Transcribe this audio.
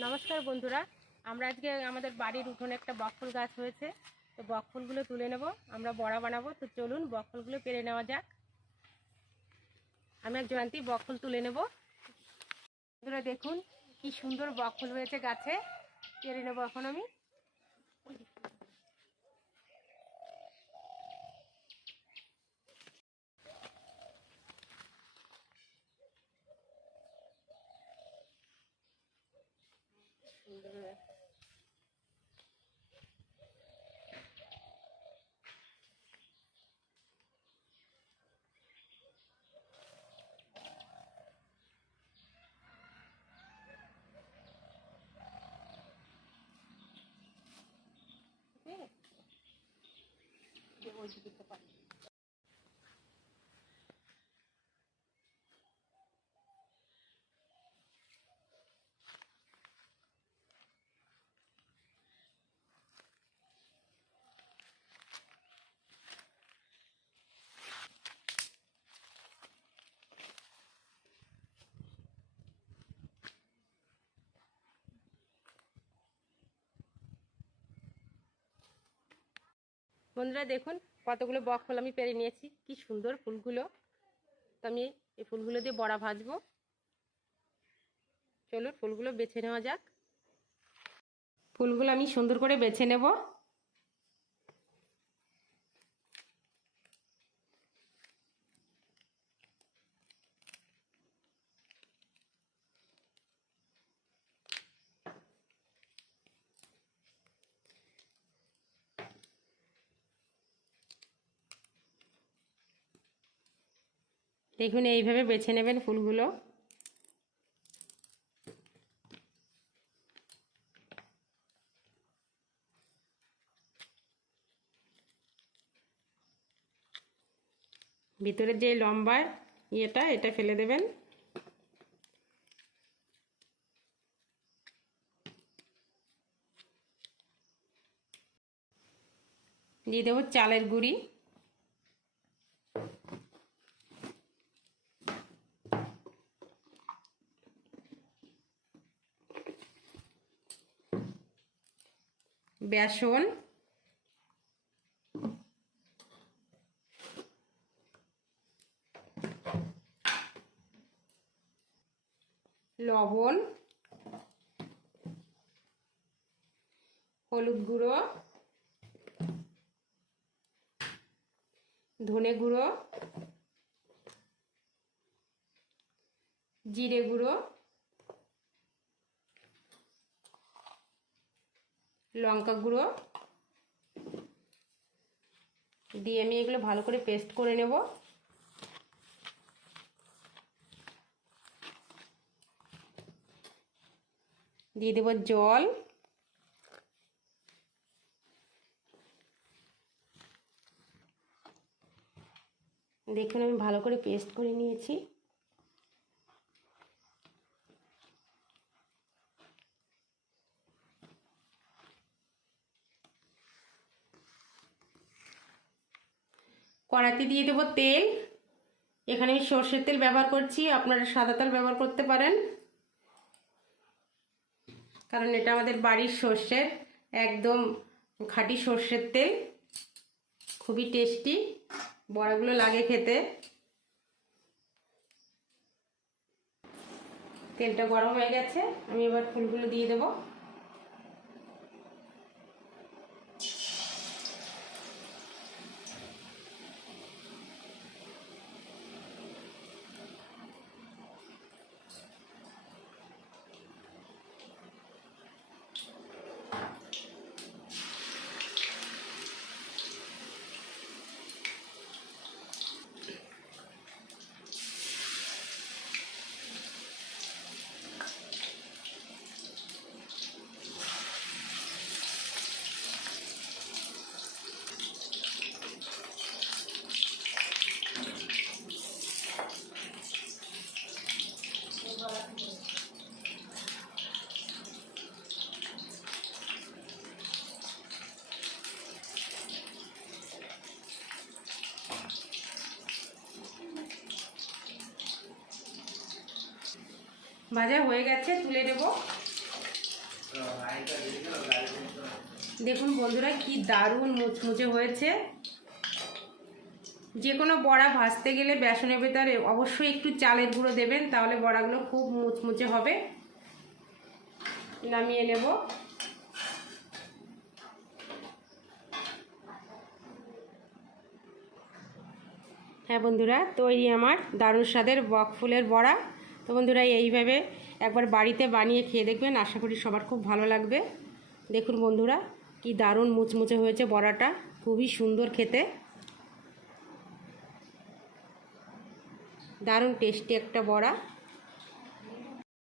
নমস্কার বন্ধুরা। আমরা আজকে আমাদের বাড়ির উঠোনে একটা বকফুল গাছ হয়েছে। তো বকফুলগুলো তুলে নেব, আমরা বড়া বানাবো। তো চলুন বকফুলগুলো পেরে নেওয়া যাক। আমি এক জয়ন্তী বকফুল তুলে নেব। বন্ধুরা, দেখুন কি সুন্দর বকফুল হয়েছে গাছে। পেরে নেব এখন আমি। সুন্দর ওই দিকে পারি বন্ধুরা দেখুন, কতগুলো বক ফুল আমি পেরে নিয়েছি। কি সুন্দর ফুলগুলো। তো আমি এই ফুলগুলো দিয়ে বড়া ভাজবো। চলুন, ফুলগুলো বেছে নেওয়া যাক। ফুলগুলো আমি সুন্দর করে বেছে নেব। দেখুন, এইভাবে বেছে নেবেন ফুলগুলো। ভিতরের যে লম্বা ইয়েটা, এটা ফেলে দেবেন। দিয়ে দেবো চালের গুঁড়ি। বেসন লবণ হলুদ গুঁড়ো ধনে গুঁড়ো জিরে গুঁড়ো লঙ্কা গুঁড়ো। দিয়ে আমি এগুলো ভালো করে পেস্ট করে নেব। দিয়ে দেব জল। দেখুন আমি ভালো করে পেস্ট করে নিয়েছি। কড়াতে দিয়ে দেবো তেল। এখানে আমি সর্ষের তেল ব্যবহার করছি, আপনারা সাদা তেল ব্যবহার করতে পারেন। কারণ এটা আমাদের বাড়ির সর্ষের, একদম খাঁটি সর্ষের তেল। খুবই টেস্টি, বড়াগুলো লাগে খেতে। তেলটা গরম হয়ে গেছে, আমি এবার ফুলগুলো দিয়ে দেবো। ভাজা হয়ে গেছে, তুলে নেব। দেখুন বন্ধুরা, কি দারুণ মুচমুচে হয়েছে। যে কোনো বড়া ভাজতে গেলে বেসনের ভেতরে অবশ্যই একটু চালের গুঁড়ো দেবেন, তাহলে বড়াগুলো খুব মুচমুচে হবে। নামিয়ে নেব। হ্যাঁ বন্ধুরা, তৈরি আমার দারুণ স্বাদের বক ফুলের বড়া। তো বন্ধুরা, এইভাবে একবার বাড়িতে বানিয়ে খেয়ে দেখবেন। আশা করি সবার খুব ভালো লাগবে। দেখুন বন্ধুরা, কি দারুণ মুচমুচে হয়েছে বড়াটা। খুবই সুন্দর খেতে। দারুণ টেস্টি একটা বড়া।